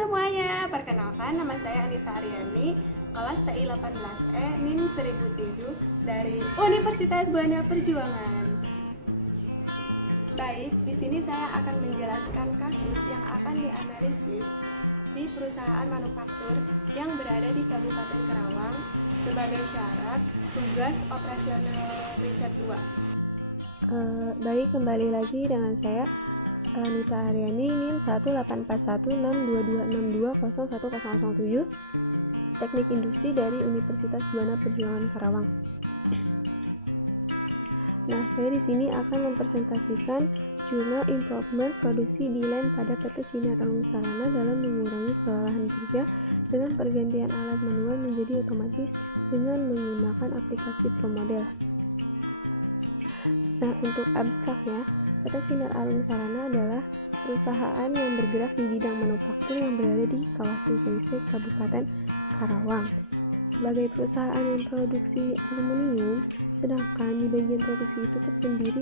semuanya, perkenalkan nama saya Anita Aryani, kelas TI 18E NIM 1007 dari Universitas Buana Perjuangan. Baik, di sini saya akan menjelaskan kasus yang akan dianalisis di perusahaan manufaktur yang berada di Kabupaten Karawang sebagai syarat tugas operasional riset 2. Baik, kembali lagi dengan saya Anita Aryani, NIM 1841622620107, Teknik Industri dari Universitas Buana Perjuangan Karawang. Nah, saya di sini akan mempresentasikan jurnal improvement produksi delayed pada PT Sinar Alum Sarana dalam mengurangi kelelahan kerja dengan pergantian alat manual menjadi otomatis dengan menggunakan aplikasi ProModel. Nah, untuk abstrak ya, PT Sinar Alum Sarana adalah perusahaan yang bergerak di bidang manufaktur yang berada di kawasan Seize, Kabupaten Karawang. Sebagai perusahaan yang produksi aluminium, sedangkan di bagian produksi itu tersendiri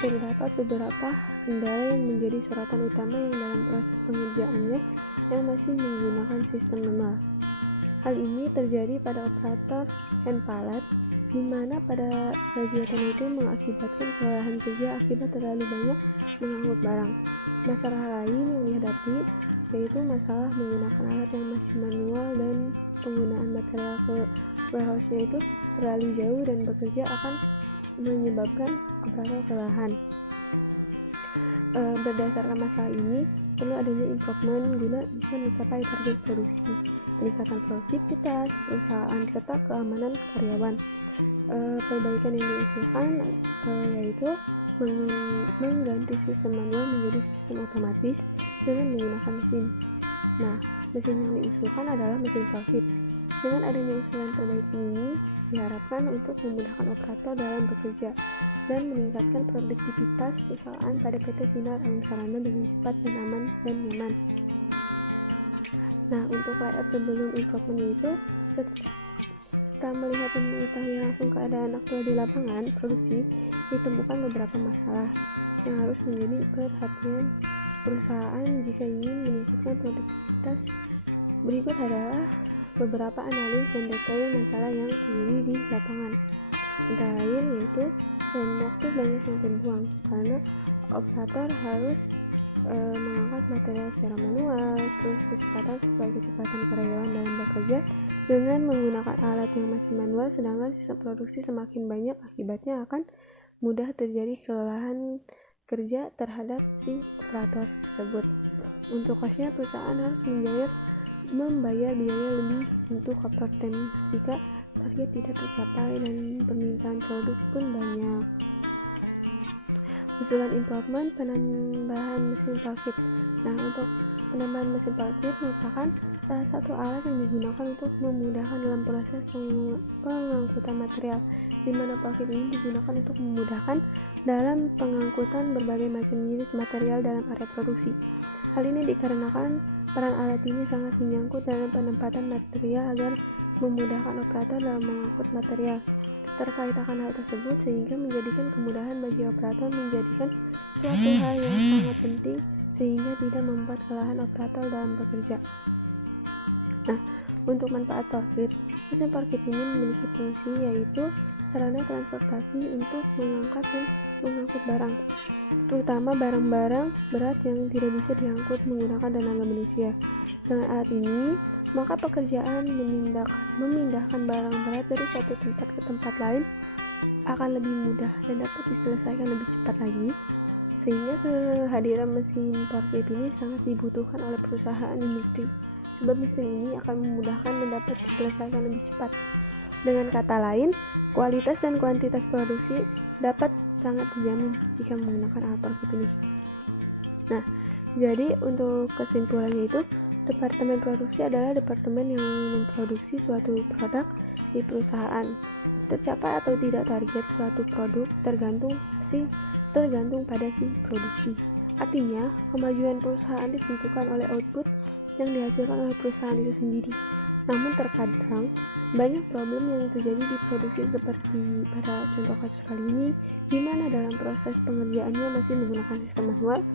terdapat beberapa kendala yang menjadi sorotan utama yang dalam proses pengerjaannya yang masih menggunakan sistem manual. Hal ini terjadi pada operator hand pallet, di mana pada kegiatan itu mengakibatkan kelelahan kerja akibat terlalu banyak mengangkut barang. Masalah lain yang dihadapi yaitu masalah menggunakan alat yang masih manual dan penggunaan material ke warehouse-nya itu terlalu jauh dan bekerja akan menyebabkan operator kelelahan. Berdasarkan masalah ini, perlu adanya improvement guna bisa mencapai target produksi, peningkatan produktivitas perusahaan serta keamanan karyawan. Perbaikan yang diusulkan yaitu mengganti sistem manual menjadi sistem otomatis dengan menggunakan mesin. Nah, mesin yang diusulkan adalah mesin profit. Dengan adanya usulan perbaikan ini diharapkan untuk memudahkan operator dalam bekerja dan meningkatkan produktivitas perusahaan pada PT Sinar Alum Sarana dengan cepat dan aman dan nyaman. Nah, untuk layout sebelum improvement itu, setelah melihat dan mengetahui langsung keadaan aktual di lapangan produksi, ditemukan beberapa masalah yang harus menjadi perhatian perusahaan jika ingin meningkatkan produktivitas. Berikut adalah beberapa analis dan detail masalah yang terjadi di lapangan. Antara lain yaitu waktu banyak yang terbuang karena operator harus mengangkat material secara manual, terus kecepatan sesuai kecepatan karyawan dalam bekerja dengan menggunakan alat yang masih manual, sedangkan sistem produksi semakin banyak, akibatnya akan mudah terjadi kelelahan kerja terhadap si operator tersebut. Untuk kosnya, perusahaan harus membayar biaya lebih untuk overtime jika target tidak tercapai dan permintaan produk pun banyak. Usulan improvement penambahan mesin parkir. Nah, untuk penambahan mesin parkir merupakan salah satu alat yang digunakan untuk memudahkan dalam proses pengangkutan material, di mana parkir ini digunakan untuk memudahkan dalam pengangkutan berbagai macam jenis material dalam area produksi. Hal ini dikarenakan peran alat ini sangat menyangkut dalam penempatan material agar memudahkan operator dalam mengangkut material. Terkait akan hal tersebut sehingga menjadikan kemudahan bagi operator menjadikan suatu hal yang sangat penting sehingga tidak membuat kelelahan operator dalam bekerja. Nah, untuk manfaat parkir, mesin parkir ini memiliki fungsi yaitu sarana transportasi untuk mengangkat dan mengangkut barang, terutama barang-barang berat yang tidak bisa diangkut menggunakan tenaga manusia. Dengan alat ini, maka pekerjaan memindahkan barang berat dari satu tempat ke tempat lain akan lebih mudah dan dapat diselesaikan lebih cepat lagi, sehingga kehadiran mesin parkir ini sangat dibutuhkan oleh perusahaan industri, sebab mesin ini akan memudahkan dan dapat diselesaikan lebih cepat. Dengan kata lain, kualitas dan kuantitas produksi dapat sangat dijamin jika menggunakan alat parkir ini. Nah, jadi untuk kesimpulannya itu, departemen produksi adalah departemen yang memproduksi suatu produk di perusahaan. Tercapai atau tidak target suatu produk tergantung pada si produksi. Artinya, kemajuan perusahaan ditentukan oleh output yang dihasilkan oleh perusahaan itu sendiri. Namun terkadang banyak problem yang terjadi di produksi seperti pada contoh kasus kali ini, di mana dalam proses pengerjaannya masih menggunakan sistem manual,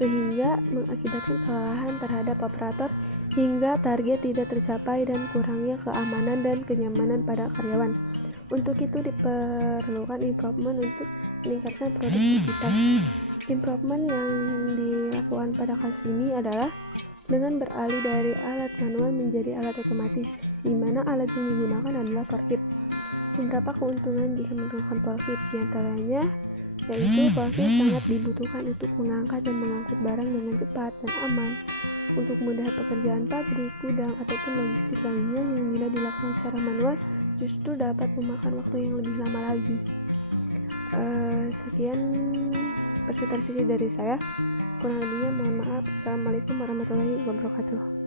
sehingga mengakibatkan kelelahan terhadap operator hingga target tidak tercapai dan kurangnya keamanan dan kenyamanan pada karyawan. Untuk itu diperlukan improvement untuk meningkatkan produktivitas. Improvement yang dilakukan pada kasus ini adalah dengan beralih dari alat manual menjadi alat otomatis, di mana alat yang digunakan adalah forklift. Beberapa keuntungan jika menggunakan forklift diantaranya yaitu forklift sangat dibutuhkan untuk mengangkat dan mengangkut barang dengan cepat dan aman. Untuk mudah pekerjaan pabrik, gudang, ataupun logistik lainnya yang bila dilakukan secara manual justru dapat memakan waktu yang lebih lama lagi. Sekian presentasi dari saya. Kurang lebihnya mohon maaf. Assalamualaikum warahmatullahi wabarakatuh.